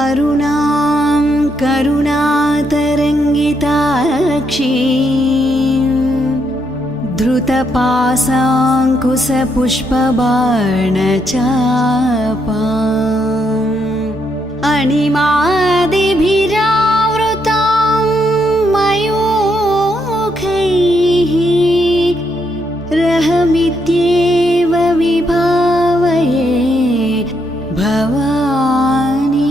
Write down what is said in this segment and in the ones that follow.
अरुणां करुणातरङ्गिताक्षीं धृतपाशाङ्कुशपुष्पबाणचापाम् अणिमादिभिरावृतां मयूखैः रहमित्येव विभावये भवानी।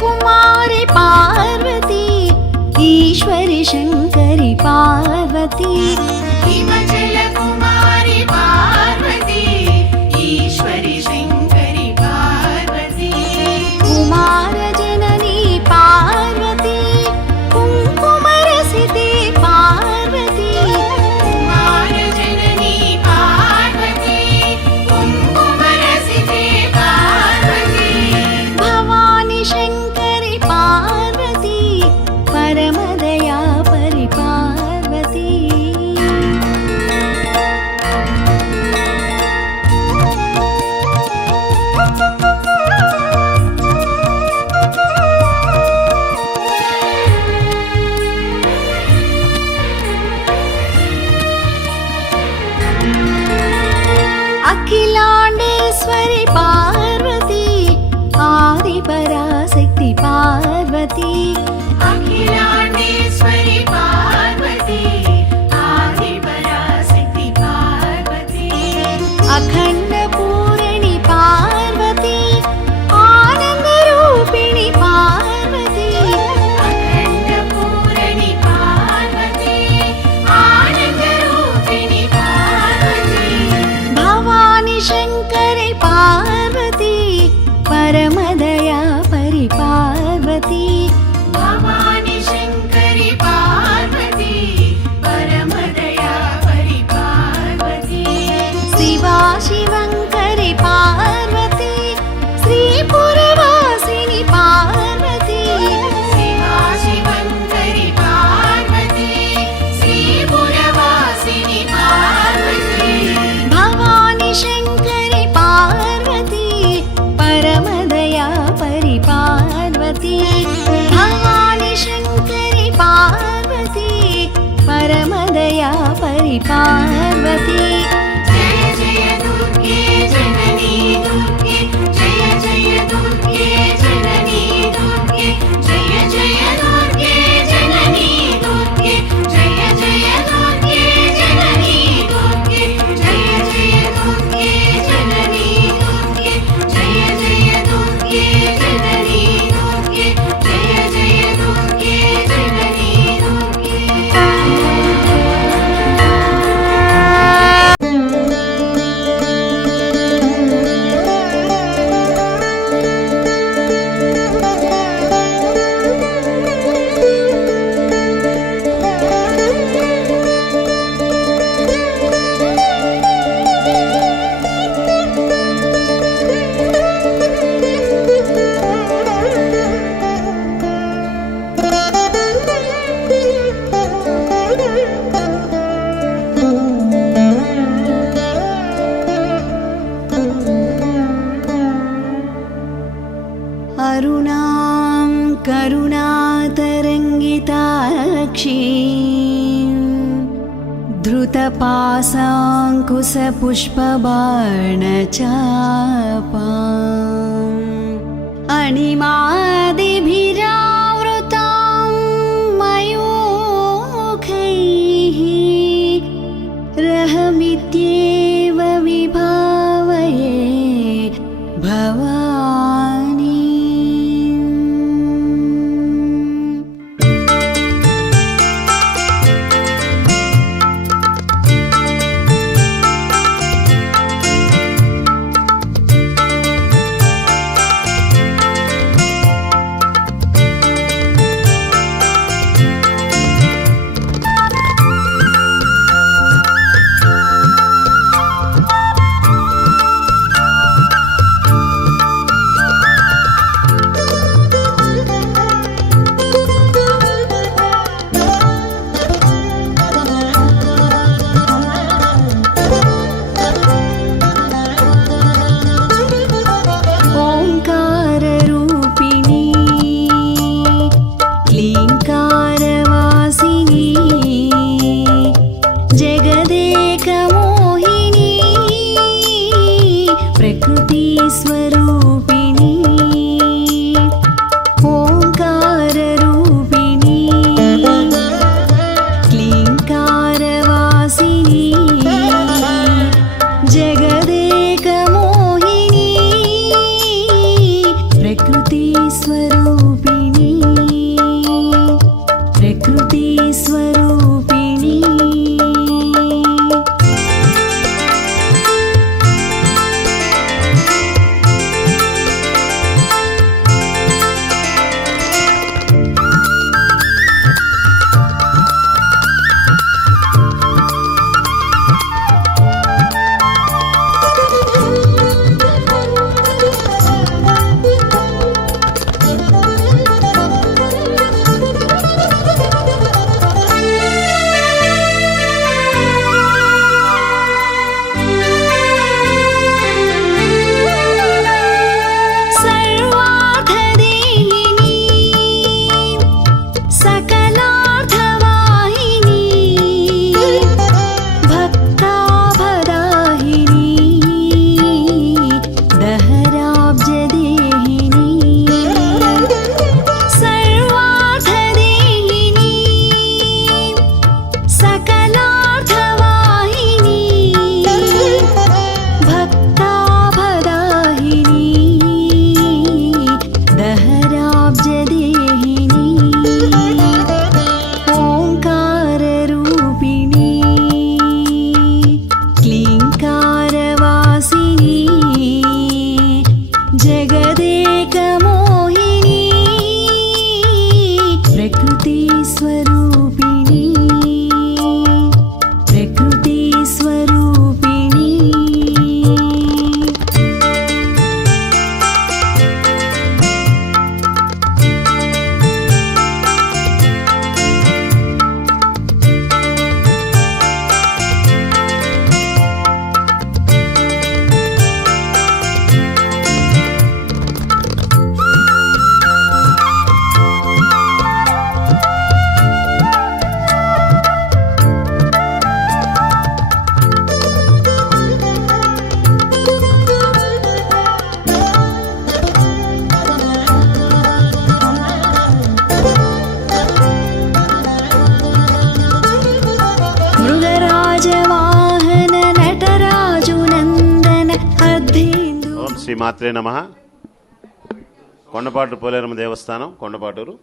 कुमारी पार्वती ईश्वरी शङ्करि पार्वती हिमचल कुमारी पार्वती ईश्वरी शङ्करि पार्वती कुमार जननी पार्वती कुङ्कुमरसिते पार्वती कुमार जननी पार्वती कुङ्कुमरसिते पार्वती भवानी शङ्करि पार्वती परमदया परिपार्वती अखिलाण्डेश्वरि पार्वती आदिपराशक्ति पार्वती अखिलाण्डेश्वरि पार्वती आदिपराशक्ति पार्वती अखण्डपूरणि पार्वती आनन्दरूपिणि पार्वती अखण्डपूरणि पार्वती आनन्दरूपिणि पार्वती भवानी शङ्करि पार्वती परमदया परिपार्वती भवानी शङ्करि पार्वती परमदया परिपार्वती शिवा शिवङ्करि पार्वती श्रीपुरवासिनि पार्वती शिवा शिवङ्करि पार्वती श्रीपुरवासिनि पार्वती भवानी शङ्करि पार्वती परमदया परिपार्वती भवानी शङ्करि पार्वती परमदया परिपार्वती जय जय दुर्गे जननी दुर्गे जय जय दुर्गे जननी दुर्गे जय जय दुर्गे जननी दुर्गे जय जय दुर्गे जननी दुर्गे जय जय दुर्गे जननी दुर्गे जय जय दुर्गे जननी दुर्गे जय जय दुर्गे जननी दुर्गे अरुणां करुणातरङ्गिताक्षीं धृतपाशाङ्कुशपुष्पबाणचापाम् अणिमादिभिरावृतां मयूखैः रहमित्येव विभावये भवानी स्वरूपिणी प्रकृति स्वरूपिणी శ్రీ మాత్రే నమః. కొండపాటు పోలేరమ్మ దేవస్థానం కొండపాటూరు.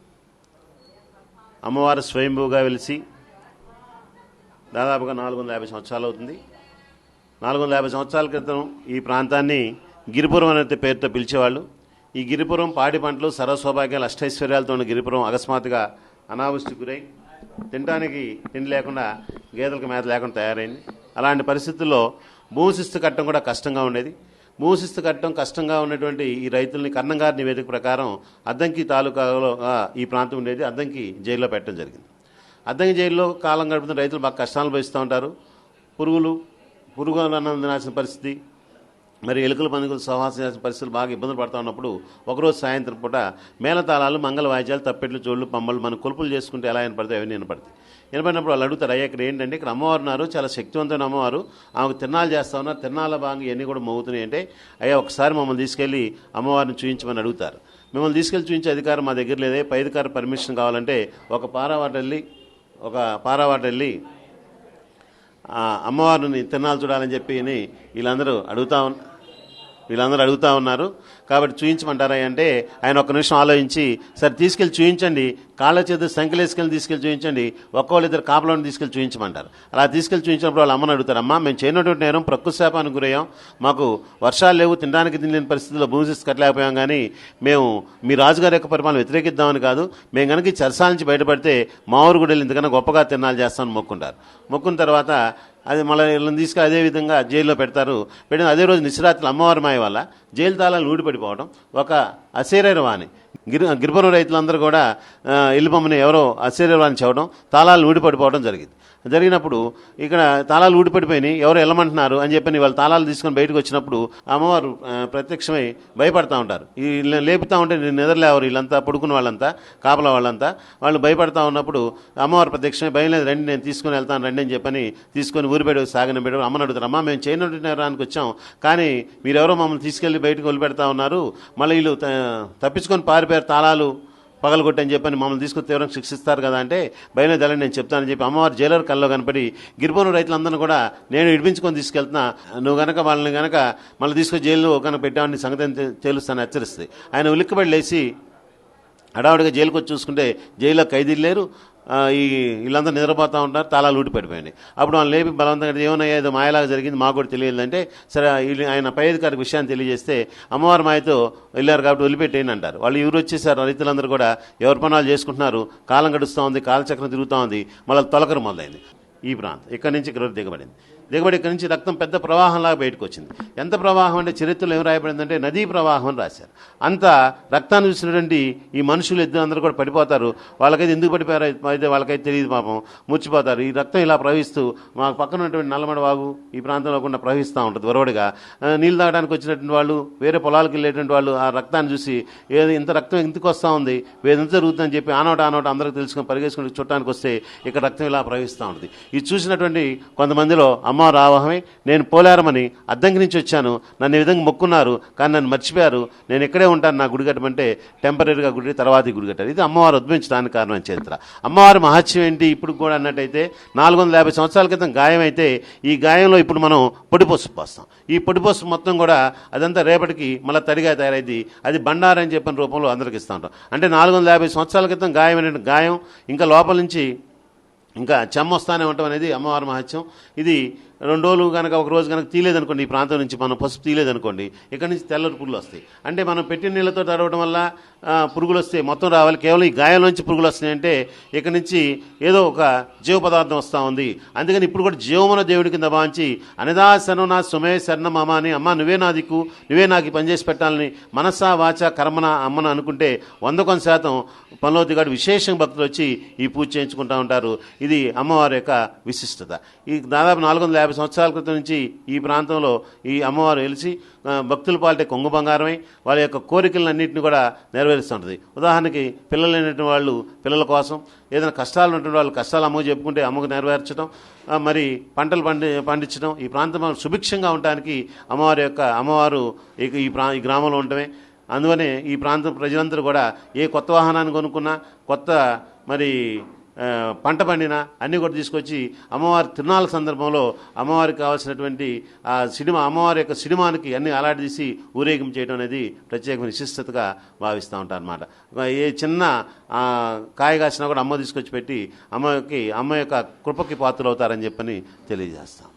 అమ్మవారు స్వయంభూగా వెలిసి దాదాపుగా 450 సంవత్సరాలు అవుతుంది. 450 సంవత్సరాల క్రితం ఈ ప్రాంతాన్ని గిరిపురం అనే పేరుతో పిలిచేవాళ్ళు. ఈ గిరిపురం పాడి పంటలు సర్వసౌభాగ్యాలు అష్టైశ్వర్యాలతో ఉన్న గిరిపురం అకస్మాత్తుగా అనావృష్టికి గురై తినడానికి తిండి లేకుండా గేదెలకు మేత లేకుండా తయారైంది. అలాంటి పరిస్థితుల్లో భూశిస్తు కట్టడం కూడా కష్టంగా ఉండేది. భూశిస్తు కట్టడం కష్టంగా ఉన్నటువంటి ఈ రైతుల్ని కర్ణంగారి నివేదిక ప్రకారం అద్దంకి తాలూకాలో ఈ ప్రాంతం ఉండేది. అద్దంకి జైల్లో పెట్టడం జరిగింది. అద్దంకి జైల్లో కాలం గడుపుతున్న రైతులు బాగా కష్టాలు భరిస్తూ ఉంటారు. పురుగులు అన్నందినాల్సిన పరిస్థితి, మరి ఎలుకలు పందుకులు సహవాసం చేసిన పరిస్థితులు బాగా ఇబ్బందులు పడుతూ ఉన్నప్పుడు ఒకరోజు సాయంత్రం పూట మేళతాళాలు, మంగళ వాయిద్యాలు, తప్పెట్లు, జోళ్ళు, పమ్మలు మనం కొలుపులు చేసుకుంటే ఎలా వినపడతాయి అవన్నీ వినపడతాయి. వినపడినప్పుడు వాళ్ళు అడుగుతారు, అయ్యా ఇక్కడ ఏంటంటే ఇక్కడ అమ్మవారు ఉన్నారు, చాలా శక్తివంతమైన అమ్మవారు, ఆమెకు తిరణాలు చేస్తూ ఉన్నారు, తిరణాల భాగంగా ఇవన్నీ కూడా మోగుతున్నాయి అంటే అయ్యా ఒకసారి మమ్మల్ని తీసుకెళ్ళి అమ్మవారిని చూపించమని అడుగుతారు. మిమ్మల్ని తీసుకెళ్ళి చూపించే అధికారం మా దగ్గర లేదే, పై అధికార పర్మిషన్ కావాలంటే ఒక పారావాట వెళ్ళి అమ్మవారిని తిరణాలు చూడాలని చెప్పి వీళ్ళందరూ అడుగుతా ఉన్నారు. కాబట్టి చూయించమంటారా అంటే ఆయన ఒక్క నిమిషం ఆలోచించి, సరే తీసుకెళ్ళి చూయించండి, కాళ్ళ చేతి సంఖ్యలేసుకెళ్ళి తీసుకెళ్ళి చూయించండి, ఒక్కోళ్ళిద్దరు కాపలను తీసుకెళ్ళి చూయించమంటారు. అలా తీసుకెళ్ళి చూయించినప్పుడు వాళ్ళు అమ్మని అడుగుతారు, అమ్మ మేము చేయనటువంటి నేరం ప్రకృతి శాపానికి గురయ్యాం, మాకు వర్షాలు లేవు, తినడానికి తినలేని పరిస్థితుల్లో భూమిశిస్తు కట్టలేకపోయాం, కానీ మేము మీ రాజుగారి యొక్క పరిపాలన వ్యతిరేకిద్దామని కాదు, మేము కనుక ఈ చెరసాల నుంచి బయటపడితే మా ఊరు కూడా ఇంతకన్నా గొప్పగా తిరణాలు చేస్తామని మొక్కుంటారు. మొక్కున్న తర్వాత అది మళ్ళీ వీళ్ళని తీసుకుని అదేవిధంగా జైల్లో పెడతారు. పెట్టిన అదే రోజు నిశ్రాత్రులు అమ్మవారి మాయ వల్ల జైలు తాళాలు ఊడిపడిపోవడం, ఒక అశరీరవాణి గిరిపురం రైతులందరూ కూడా ఇల్లుపమ్మని ఎవరో అశరీరవాణి చెప్పడం, తాళాలు ఊడిపడిపోవడం జరిగినప్పుడు ఇక్కడ తాళాలు ఊడిపడిపోయినాయి, ఎవరు వెళ్ళమంటున్నారు అని చెప్పని వాళ్ళు తాళాలు తీసుకొని బయటకు వచ్చినప్పుడు అమ్మవారు ప్రత్యక్షమై భయపడతా ఉంటారు. ఈ లేపుతా ఉంటే నిద్రలేవరు వీళ్ళంతా, పడుకున్న వాళ్ళంతా, కాపలా వాళ్ళంతా, వాళ్ళు భయపడతా ఉన్నప్పుడు అమ్మవారు ప్రత్యక్షమై భయం లేదు రండి నేను తీసుకొని వెళ్తాను రండి అని చెప్పని తీసుకొని ఊరిబెడు సాగనబెడు అమ్మని అడుగుతారు, అమ్మ మేము చేయడానికి వచ్చాం, కానీ మీరెవరో మమ్మల్ని తీసుకెళ్లి బయటకు వదిలిపెడతా ఉన్నారు, మళ్ళీ వీళ్ళు తప్పించుకొని పారిపోయారు, తాళాలు పగలగొట్టని చెప్పని మమ్మల్ని తీసుకుని తీవ్రంగా శిక్షిస్తారు కదా అంటే బయలుదేరాలని నేను చెప్తానని చెప్పి అమ్మవారు జైలర్ కల్లో కనపడి గిరిపూర్ రైతులందరినీ కూడా నేను ఇడిపించుకొని తీసుకెళ్తున్నా, నువ్వు కనుక వాళ్ళని కనుక మళ్ళీ తీసుకొని జైల్లో కనుక పెట్టామని సంగతి తేలుస్తాను హెచ్చరిస్తుంది. ఆయన ఉలిక్కిపడి లేచి హడావుడిగా జైలుకి వచ్చి చూసుకుంటే జైల్లో ఖైదీలు లేరు, వీళ్ళందరూ నిద్రపోతూ ఉంటారు, తాళాలు ఊటి పడిపోయినాయి. అప్పుడు వాళ్ళు లేపి బలవంతంగా ఏమన్నా ఏదో మాయలాగా జరిగింది మాకు కూడా తెలియదంటే సరే ఆయన పై అధికారికి విషయాన్ని తెలియజేస్తే అమ్మవారి మాయతో వెళ్ళారు కాబట్టి వదిలిపెట్టేయని అంటారు. వాళ్ళు ఎవరు వచ్చేసారు, రైతులందరూ కూడా ఎవరి పనాలు చేసుకుంటున్నారు, కాలం గడుస్తూ ఉంది, కాలచక్రం తిరుగుతూ ఉంది, మళ్ళీ తొలకరు మొదలైంది. ఈ ప్రాంతం ఇక్కడి నుంచి ఇక్కడ దిగబడింది. ఇక్కడి నుంచి రక్తం పెద్ద ప్రవాహంలాగా బయటకు వచ్చింది. ఎంత ప్రవాహం అంటే చరిత్రలో ఏం రాయబడిందంటే నదీ ప్రవాహం అని రాశారు. అంత రక్తాన్ని చూసినటువంటి ఈ మనుషులు అందరూ కూడా పడిపోతారు. వాళ్ళకైతే ఎందుకు పడిపోయారో అయితే వాళ్ళకైతే తెలియదు, పాపం మూర్చిపోతారు. ఈ రక్తం ఇలా ప్రవహిస్తూ మా పక్కన ఉన్నటువంటి నల్లమడి వాగు ఈ ప్రాంతంలో కూడా ప్రవహిస్తూ ఉంటుంది వరవడిగా. నీళ్ళు తాగడానికి వచ్చినటువంటి వాళ్ళు, వేరే పొలాలకు వెళ్ళేటువంటి వాళ్ళు ఆ రక్తాన్ని చూసి ఏది ఇంత రక్తం ఎందుకు వస్తూ ఉంది, వేదంత జరుగుతుందని చెప్పి ఆనోట అందరికీ తెలుసుకొని పరిగెత్తుకుని చుట్టానికి వస్తే ఇక్కడ రక్తం ఇలా ప్రవహిస్తూ ఉంటుంది. ఇది చూసినటువంటి కొంతమందిలో అమ్మవారు ఆవాహమే, నేను పోలేరమని అద్దంకి నుంచి వచ్చాను, నన్ను ఈ విధంగా మొక్కున్నారు కానీ నన్ను మర్చిపోయారు, నేను ఇక్కడే ఉంటాను, నా గుడి కట్టమంటే టెంపరీగా గుడి తర్వాత గుడి కట్టారు. ఇది అమ్మవారు ఉద్భవించడానికి కారణం చరిత్ర. అమ్మవారి మహత్యం ఏంటి ఇప్పుడు కూడా అన్నట్టయితే 450 సంవత్సరాల క్రితం గాయం అయితే ఈ గాయంలో ఇప్పుడు మనం పొడిపసుపు పోస్తాం. ఈ పొడిపసుపు మొత్తం కూడా అదంతా రేపటికి మళ్ళీ తడిగా తయారైంది, అది బండారని చెప్పిన రూపంలో అందరికి ఇస్తూ ఉంటాం. అంటే 450 సంవత్సరాల క్రితం గాయమైన గాయం ఇంకా లోపల నుంచి ఇంకా చెమ్మ వస్తానే ఉండటం అనేది అమ్మవారి మహత్యం. ఇది 2 రోజులు కనుక ఒక రోజు కనుక తీయలేదనుకోండి, ఈ ప్రాంతం నుంచి మనం పసుపు తీయలేదనుకోండి, ఇక్కడ నుంచి తెల్లటి పురుగులు వస్తాయి. అంటే మనం పెట్టిన నీళ్ళతో తడవడం వల్ల పురుగులు వస్తే మొత్తం రావాలి. కేవలం ఈ గాయంలోంచి పురుగులు వస్తున్నాయంటే ఇక్కడ నుంచి ఏదో ఒక జీవ పదార్థం వస్తూ ఉంది. అందుకని ఇప్పుడు కూడా జీవమున దేవుడి కింద భావించి అనిదా శరణం నా సుమే శరణం అమ్మ అని, అమ్మ నువ్వే నా దిక్కు, నువ్వే నాకు పనిచేసి పెట్టాలని మనసా వాచ కర్మన అమ్మను అనుకుంటే 100% పనులవుతాయి. కాబట్టి విశేషంగా భక్తులు వచ్చి ఈ పూజ చేయించుకుంటూ ఉంటారు. ఇది అమ్మవారి యొక్క విశిష్టత. ఈ దాదాపు 450 సంవత్సరాల క్రితం నుంచి ఈ ప్రాంతంలో ఈ అమ్మవారు వెలిసి భక్తుల పాలిటే కొంగు బంగారమై వాళ్ళ యొక్క కోరికలన్నింటినీ కూడా నెరవేరుస్తుంటుంది. ఉదాహరణకి పిల్లలు లేనటువంటి వాళ్ళు పిల్లల కోసం, ఏదైనా కష్టాలు ఉన్నటువంటి వాళ్ళు కష్టాలు అమ్మకు చెప్పుకుంటే అమ్మకు నెరవేర్చడం, మరి పంటలు పండించడం, ఈ ప్రాంతం సుభిక్షంగా ఉండడానికి అమ్మవారు ఈ గ్రామంలో ఉండటమే. అందువనే ఈ ప్రాంతం ప్రజలందరూ కూడా ఏ కొత్త వాహనాన్ని కొనుక్కున్నా, కొత్త మరి పంట పండినా అన్నీ కూడా తీసుకొచ్చి అమ్మవారి తిరునాళ్ళ సందర్భంలో అమ్మవారికి కావాల్సినటువంటి ఆ అమ్మవారి యొక్క సినిమానికి అన్ని అలాడదీసి ఊరేగింపు చేయడం అనేది ప్రత్యేకమైన విశిష్టతగా భావిస్తూ ఉంటారు అన్నమాట. ఏ చిన్న కాయ కాసినా కూడా అమ్మ తీసుకొచ్చి పెట్టి అమ్మ యొక్క కృపకి పాత్రలు అవుతారని చెప్పని తెలియజేస్తాం.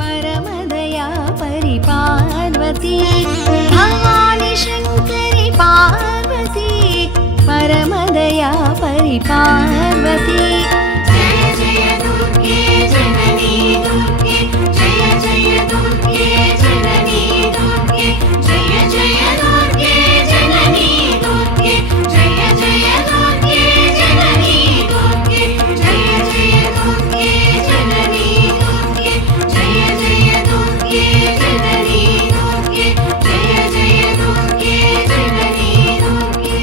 परमदया परिपार्वती भवानी शंकरी पार्वती परमदया परिपार्वती जय जय दुर्गे जननी दुर्गे जय जय दुर्गे जननी दुर्गे जय जय दुर्गे जननी दुर्गे जय जय दुर्गे जननी दुर्गे जय जय दुर्गे जननी दुर्गे जय जय दुर्गे जननी दुर्गे जय जय दुर्गे जननी दुर्गे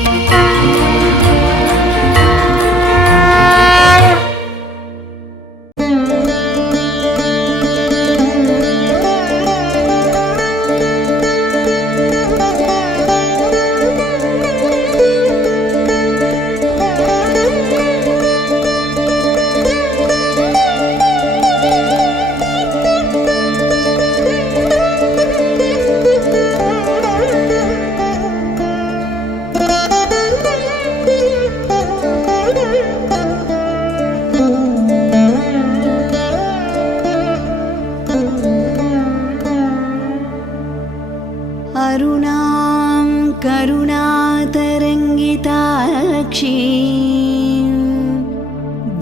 अरुणां करुणातरङ्गिताक्षीं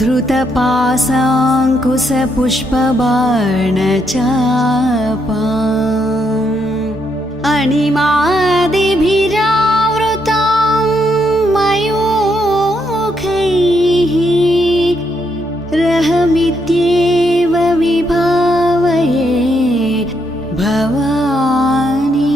धृतपाशाङ्कुशपुष्पबाणचापाम् अणिमादिभिरावृतां मयूखैः रहमित्येव विभावये भवानी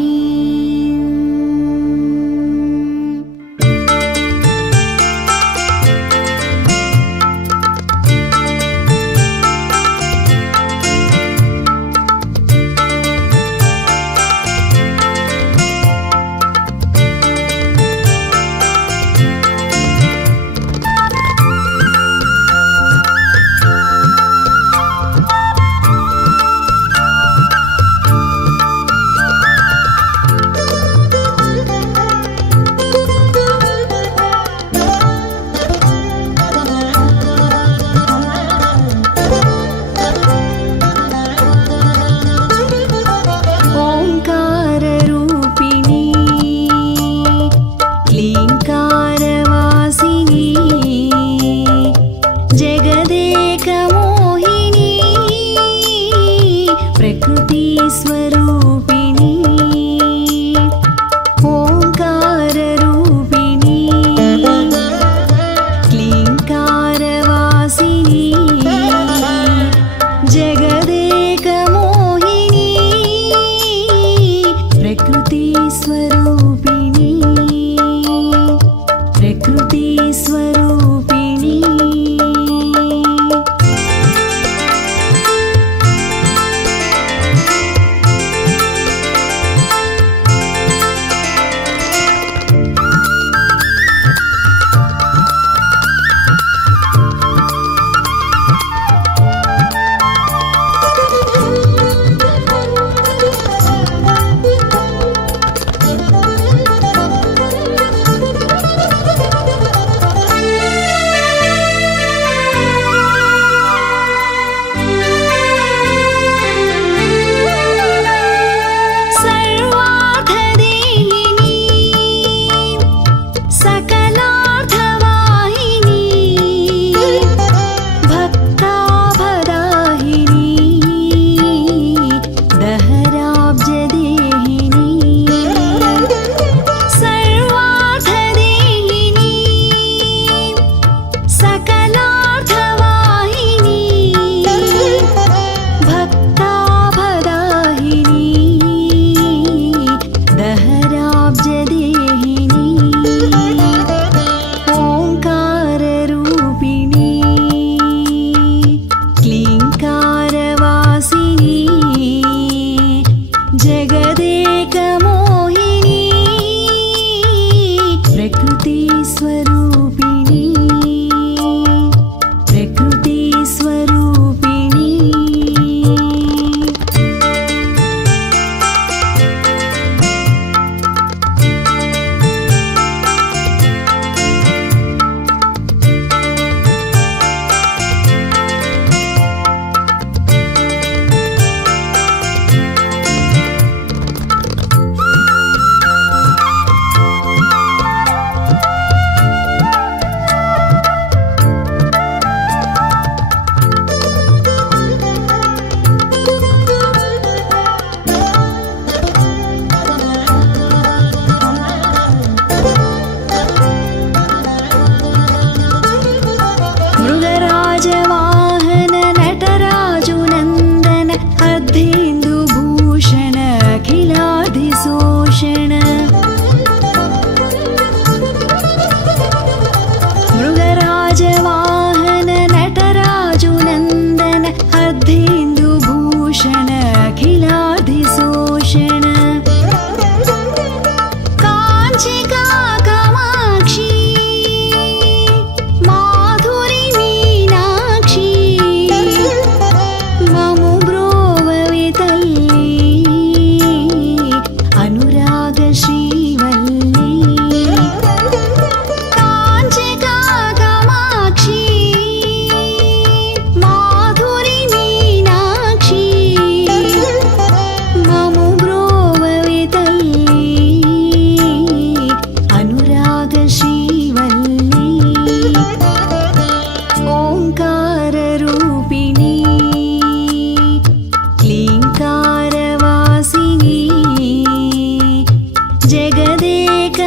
जगदेकमोहिनी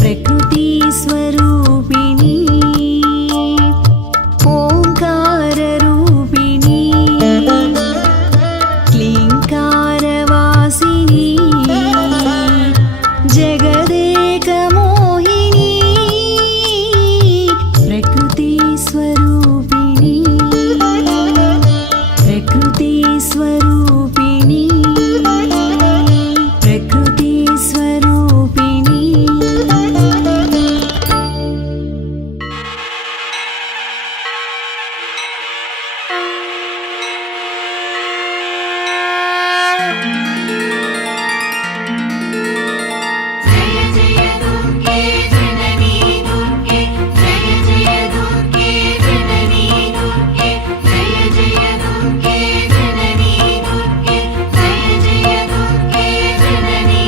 प्रकृति स्वरूपिणी ओंकार रूपिणी क्लींकारवासिनी जगदेकमोहिनी प्रकृति स्वरूपिणी प्रकृति स्वरूपिणी प्रकृति स्वरूपिणी जय जय दुर्गे जननी दुर्गे जय जय दुर्गे जननी दुर्गे जय जय दुर्गे जननी दुर्गे जय जय दुर्गे जननी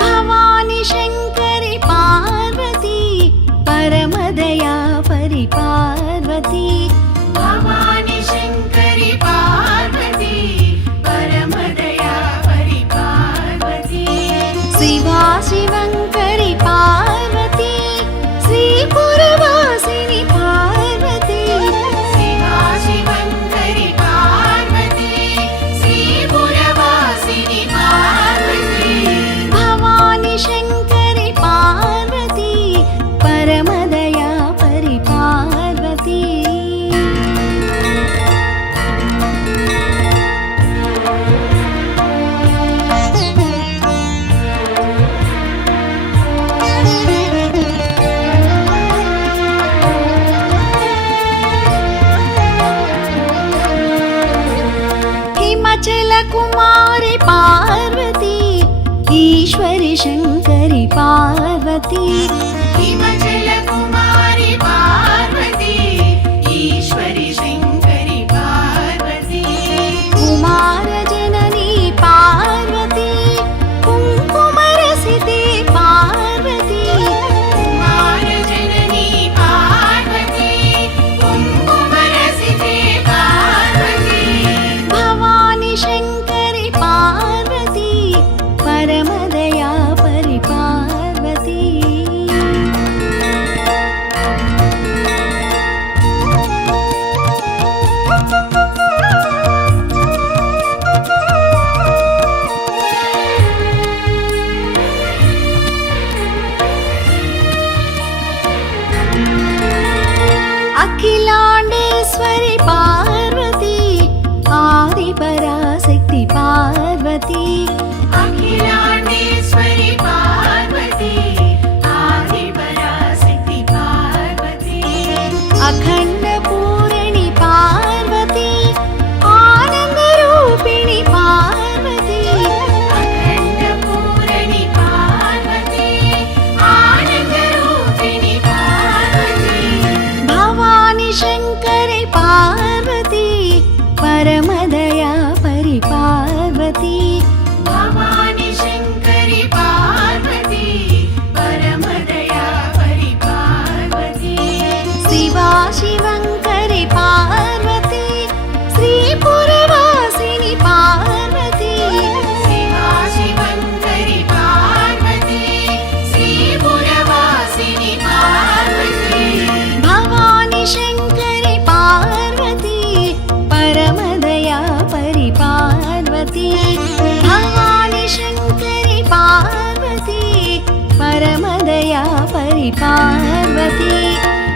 भवानी शङ्करि पार्वती परमदया परिपार्वती भवानी शङ्करि पार्वती परमदया परिपार्वती शिवा शिवङ्करि पार्वती श्रीपुरवासिनि पार्वती शिवा शिवङ्करि पार्वती श्रीपुरवासिनि पार्वती भवानी शङ्करि पार्वती परमदया परिपार्वती हिमाचल कुमारी पार्वती ईश्वरी शङ्करि पार्वती हिमाचल कुमारी पार्वती ईश्वरी शङ्करि पार्वती कुमार जननी पार्वती कुङ्कुमरसिते पार्वती कुमारजननी पार्वती कुङ्कुमरसिते पार्वती भवानी शङ्करि पार्वती परमदया परिपार्वती अखिलाण्डेश्वरि पार्वती आदिपराशक्ति पार्वती अखिलाण्डेश्वरि पार्वती आदिपराशक्ति पार्वती अखण्डपूरणि पार्वती आनन्दरूपिणि पार्वती अखण्डपूरणि पार्वती आनन्दरूपिणि पार्वती भवानी शङ्करि पार्वती परमदया परिपार्वती भवानी शङ्करि पार्वती परमदया परिपार्वती शिवा शिवङ्करि पार्वती श्रीपुरवासिनि पार्वती शिवा शिवङ्करि पार्वती श्रीपुरवासिनि पार्वती भवानी शङ्करि पार्वती परमदया परिपार्वती भवानी शङ्करि पार्वती परमदया परिपार्वती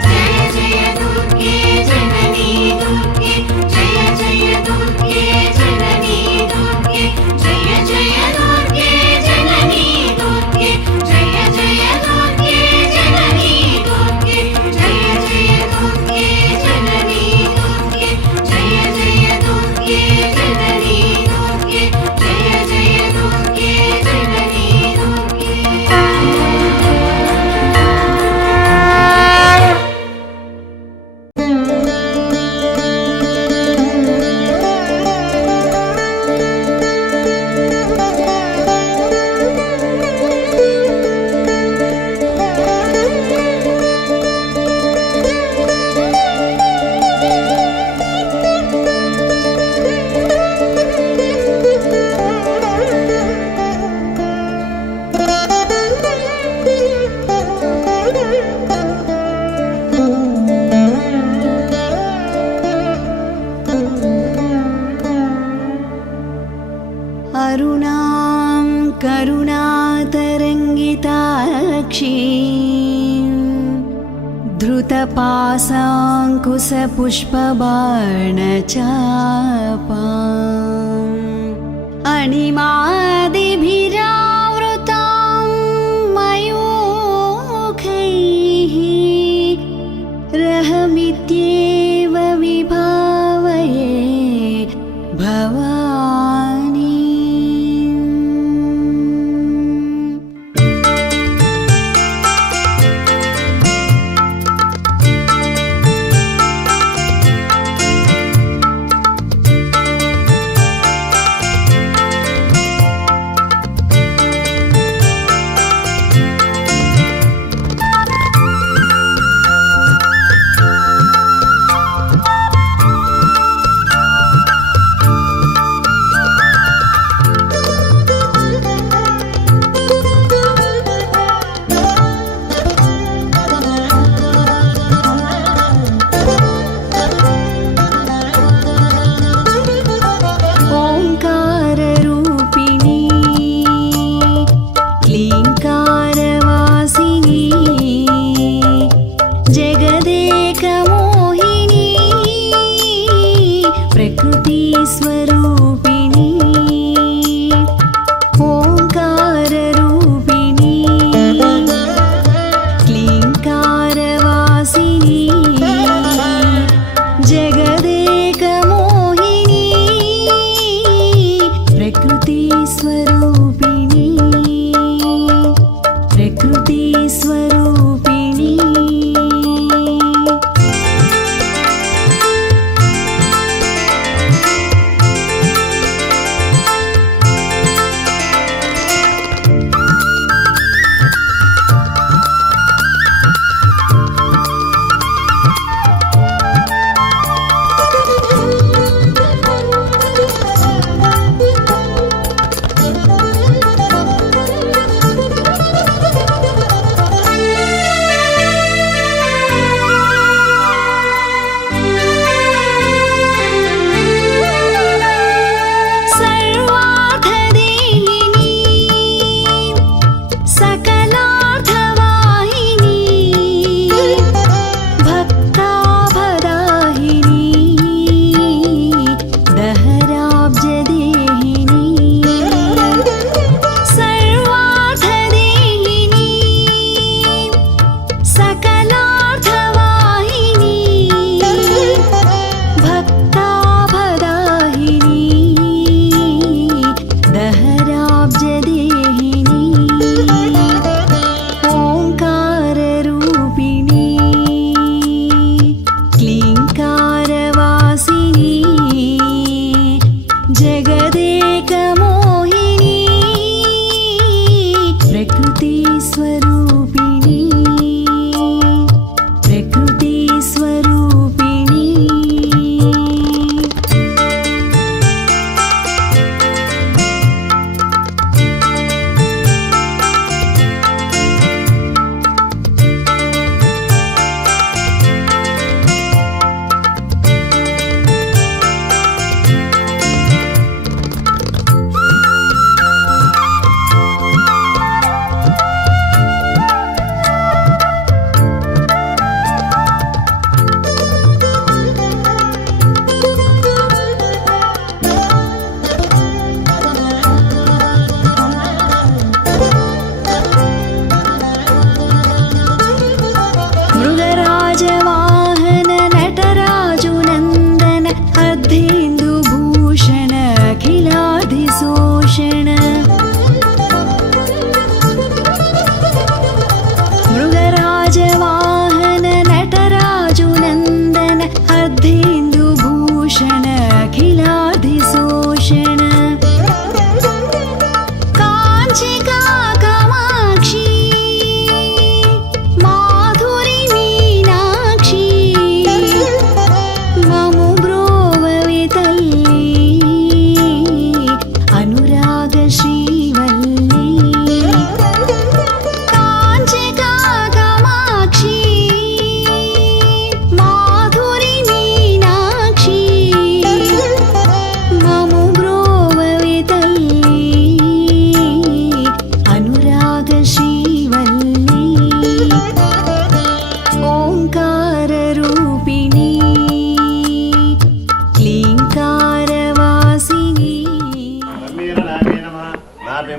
जय जय दुर्गे जननी दुर्गे जय जय दुर्गे जननी दुर्गे जय जय दुर्गे जननी दुर्गे जय जय दुर्गे जननी दुर्गे जय जय दुर्गे जननी दुर्गे जय जय दुर्गे जननी दुर्गे जय जय दुर्गे जननी दुर्गे करुणातरङ्गिताक्षी धृतपाशाङ्कुशपुष्पबाणचापाम् अणिमादिभिरावृतां मयूखैः रहमित्येव विभावये भवानी।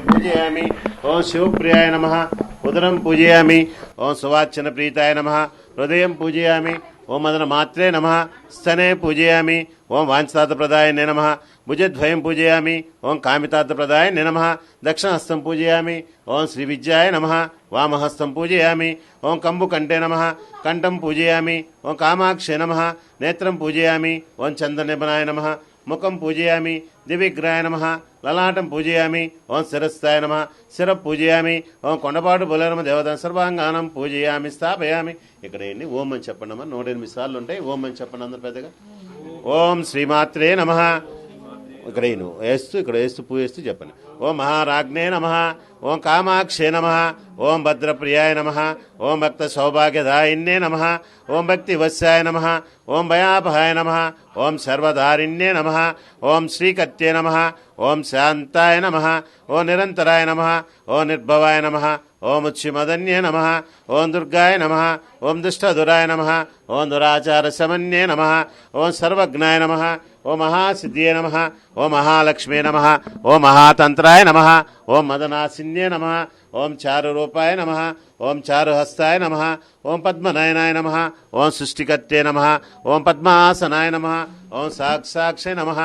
పూజయామి. ఓం శివప్రియాయ నమః. ఉదరం పూజయామి. ఓం సువాచన ప్రీతాయ నమః. హృదయం పూజయామి. ఓం మదన మాత్రే నమః. స్తనే పూజయామి. ఓం వాంఛితార్థప్రదాయనే నమః. భుజద్వయం పూజయామి. ఓం కామితార్థప్రదాయనే నమః. దక్షిణహస్తం పూజయామి. ఓం శ్రీ విద్యాయ నమః. వామహస్తం పూజయామి. ఓం కంబుకంఠే నమః. కంఠం పూజయామి. ఓం కామాక్షే నమః. నేత్రం పూజయామి. ఓం చంద్రనిబనాయ నమః. ముఖం పూజయామి. దివిగ్రహాయ నమః. లలాటం పూజయామి. ఓం శిరస్థాయ నమః. శిర పూజయామి. ఓం కొండపాటు బులరమ దేవత సర్వాంగానం పూజయామి స్థాపయామి. ఇక్కడ ఏంటి ఓం అని చెప్పండి అమ్మా. 108 సార్లు ఉంటాయి. ఓం అని చెప్పండి అందరు పెద్దగా. ఓం శ్రీమాత్రే నమః. ఇక్కడ వేస్తూ ఇక్కడ వేస్తూ పూజేస్తూ చెప్పండి. ఓం మహారాజ్ఞే నమః. ఓం కామాక్షే నమః. ఓం భద్రప్రియాయ నమః. ఓం భక్త సౌభాగ్యదాయిన్యే నమః. ఓం భక్తివత్సాయ నమః. ఓం భయాపహాయ నమః. ఓం సర్వధారిణ్యే నమః. ఓం శ్రీకత్యే నమః. ఓం శాంతాయ నమః. ఓం నిరంతరాయ నమః. ఓం నిర్భవాయ నమః. ఓం ఉచ్ఛిమదన్యే నమః. ఓం దుర్గాయ నమః. ఓం దుష్టదురాయ నమః. ఓం దురాచార సమన్యే నమః. ఓం సర్వజ్ఞాయ నమః. ఓం మహాసిద్ధ్యే నమః. ఓం మహాలక్ష్మే నమః. ఓం మహాతంత్రాయ నమః. ఓం మదనాసిన్యే నమః. ఓం చారురూపాయ నమః. ఓం చారుహస్తాయ నమః. ఓం పద్మనయనాయ నమః. ఓం సృష్టికర్తే నమః. ఓం పద్మాసనాయ నమః. ఓం సాక్షాక్షే నమః.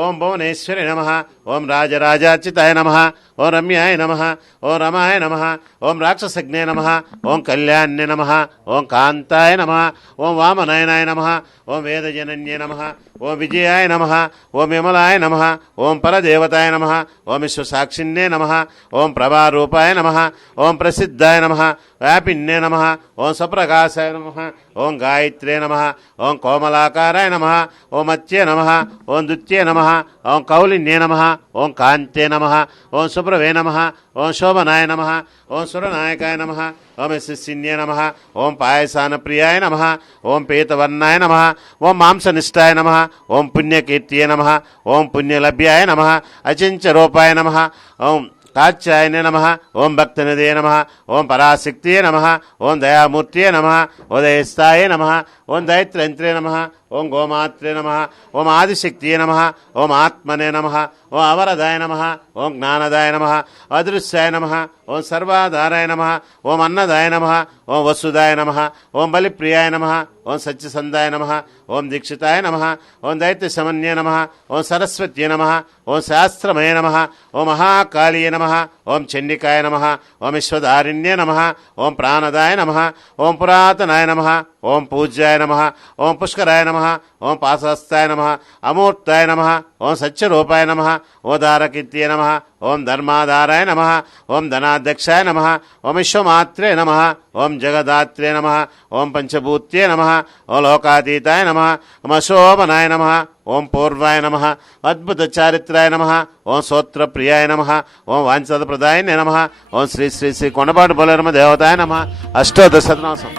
ఓం భువనేశ్వరి నమః. ఓం రాజరాజార్చితాయ నమః. ఓం రమ్యాయ నమః. ఓం రమాయ నమః. ఓం రాక్షసజ్ఞే నమః. ఓం కళ్యాణ్య నమః. ఓం కాంతాయ నమః. ఓం వామనయనాయ నమః. ఓం వేదజనన్యే నమః. ఓం విజయాయ నమః. ఓం విమలాయ నమః. ఓం పరదేవతాయ నమః. ఓం విశ్వసాక్షిణ్యే నమః. ఓం ప్రభారూపాయ నమః. ఓం ప్రసిద్ధాయ నమః. వ్యాపిన్యే నమః. ఓం సప్రకాశాయ నమః. ఓం గాయత్రే నమః. ఓం కోమలాకారాయ నమః. ఓం అత్యే నమః. ఓం దుత్యే నమః. ఓం కౌలిన్యే నమః. ఓం కాంతే నమః. ఓం సుప్రవే నమః. ఓం శోభనాయ నమః. ఓం సురనాయకాయ నమః. ఓం యశస్సిన్యే నమః. ఓం పాయసాన ప్రియాయ నమః. ఓం పీతవర్ణాయ నమః. ఓం మాంసనిష్టాయ నమః. ఓం పుణ్యకీర్తియే నమః. ఓం పుణ్యలభ్యాయ నమః. అచించరూపాయ నమః. ఓం కాచ్యాయనే నమః. ఓం భక్తనిధే నమః. ఓం పరాశక్తియే నమః. ఓం దయామూర్తియే నమః. ఉదయస్థాయే నమః. ఓం దైత్యంత్రే నమః. ఓం గోమాత్రే నమః. ఓం ఆదిశక్తియే నమః. ఓం ఆత్మనే నమః. ఓం అవరదాయ నమః. ఓం జ్ఞానదాయ నమః. అదృశ్యాయ నమః. ఓం సర్వాధారాయ నమః. ఓం అన్నదాయ నమః. ఓం వసుదాయ నమః. ఓం బలిప్రియాయ నమః. ఓం సత్యసందాయ నమః. ఓం దీక్షితాయ నమః. ఓం దైత్యశమన్యే నమః. ఓం సరస్వత్యే నమః. ఓం శాస్త్రమయ నమః. ఓం మహాకాళీయ నమః. ఓం చండికాయ నమః. ఓం విశ్వధారిణ్యే నమః. ఓం ప్రాణదాయ నమః. ఓం పురాతనాయ నమః. ఓం పూజ్యాయ నమః. ఓం పుష్కరాయ నమః. ఓం పాశహస్తాయ నమః. అమూర్తాయ నమః. ఓం సత్యరూపాయ నమః. ఓం దారకీర్తియే నమః. ఓం ధర్మాధారాయ నమః. ఓం ధనాధ్యక్షాయ నమః. ఓం విశ్వమాత్రే నమః. ఓం జగదాత్రే నమః. ఓం పంచభూత్యే నమః. ఓం లోకాతీతాయ నమః. ఓం అశోభనాయ నమః. ఓం పూర్వాయ నమః. అద్భుత చారిత్రాయ నమః. ఓం స్తోత్రప్రియాయ నమః. ఓం వాంఛితప్రదాయనే నమః. ఓం శ్రీ శ్రీ శ్రీ కొండపాటు బలరమ దేవతాయ నమః. అష్టోదశ శతనామం.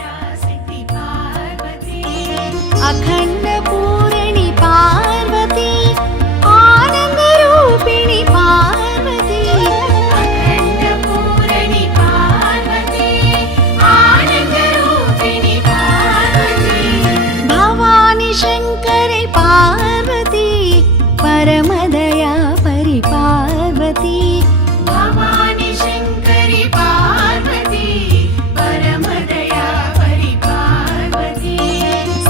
अखंड पूरणी पार्वती आनंद रूपिणी पार्वती अखंड पूरणी पार्वती आनंद रूपिणी पार्वती भवानी शंकरी पार्वती परमदया परि पार्वती भवानी शंकरी पार्वती परमदया परि पार्वती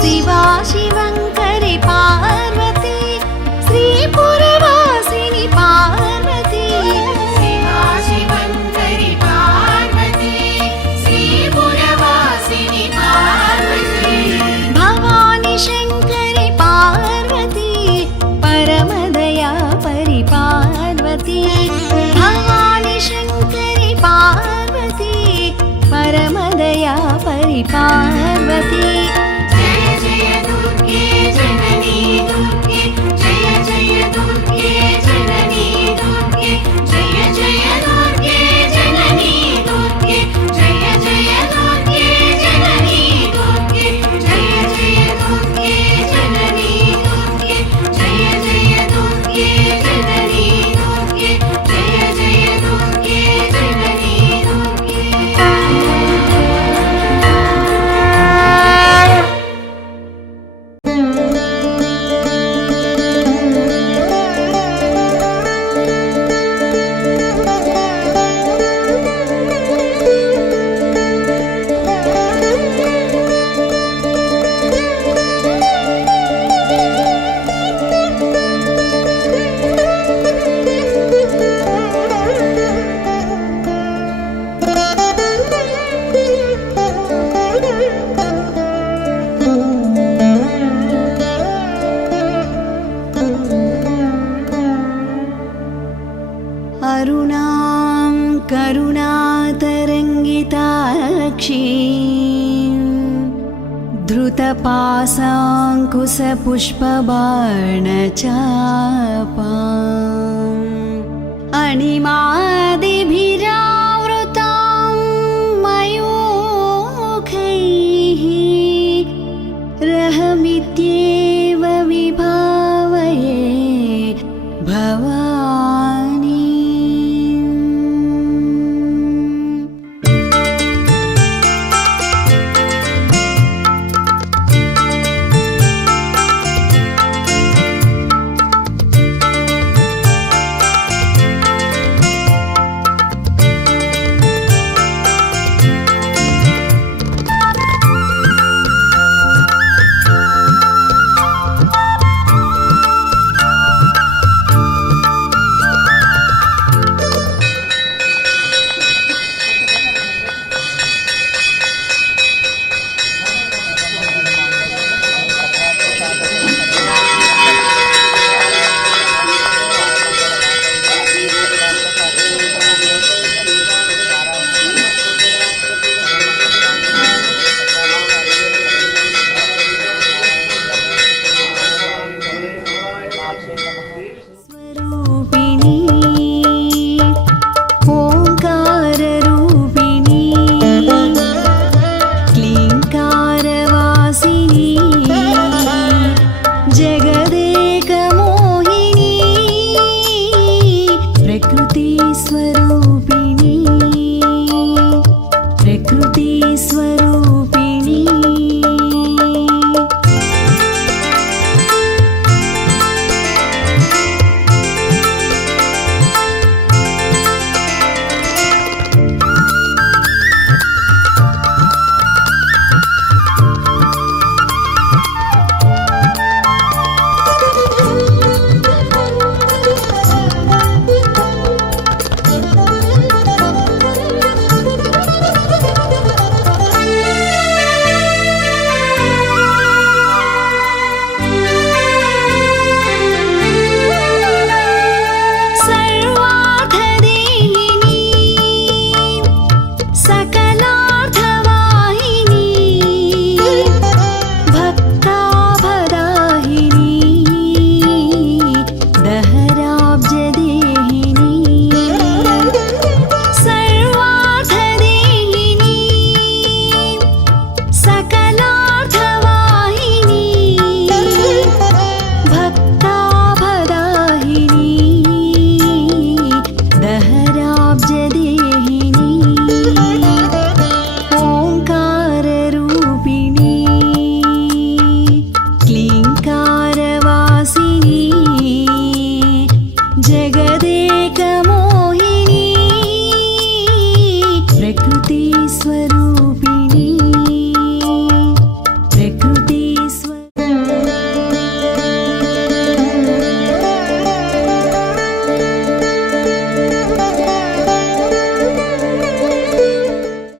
शिवा शिवंकरी पार्वती श्रीपुरवासिनी पार्वती शिवा शिवंकरी पार्वती श्रीपुरवासिनी पार्वती भवानी शंकरी पार्वती परमदया परि पार्वती भवानी शंकरी पार्वती परमदया परि पार्वती जय जय दुर्गे जननी दुर्गे जय जय दुर्गे जननी दुर्गे जय जय दुर्गे जननी दुर्गे जय जय दुर्गे जननी दुर्गे जय जय दुर्गे जननी दुर्गे जय जय दुर्गे जननी दुर्गे जय जय दुर्गे जननी दुर्गे करुणातरङ्गिताक्षी धृतपाशाङ्कुशपुष्पबाणचापा अणिमादिभिः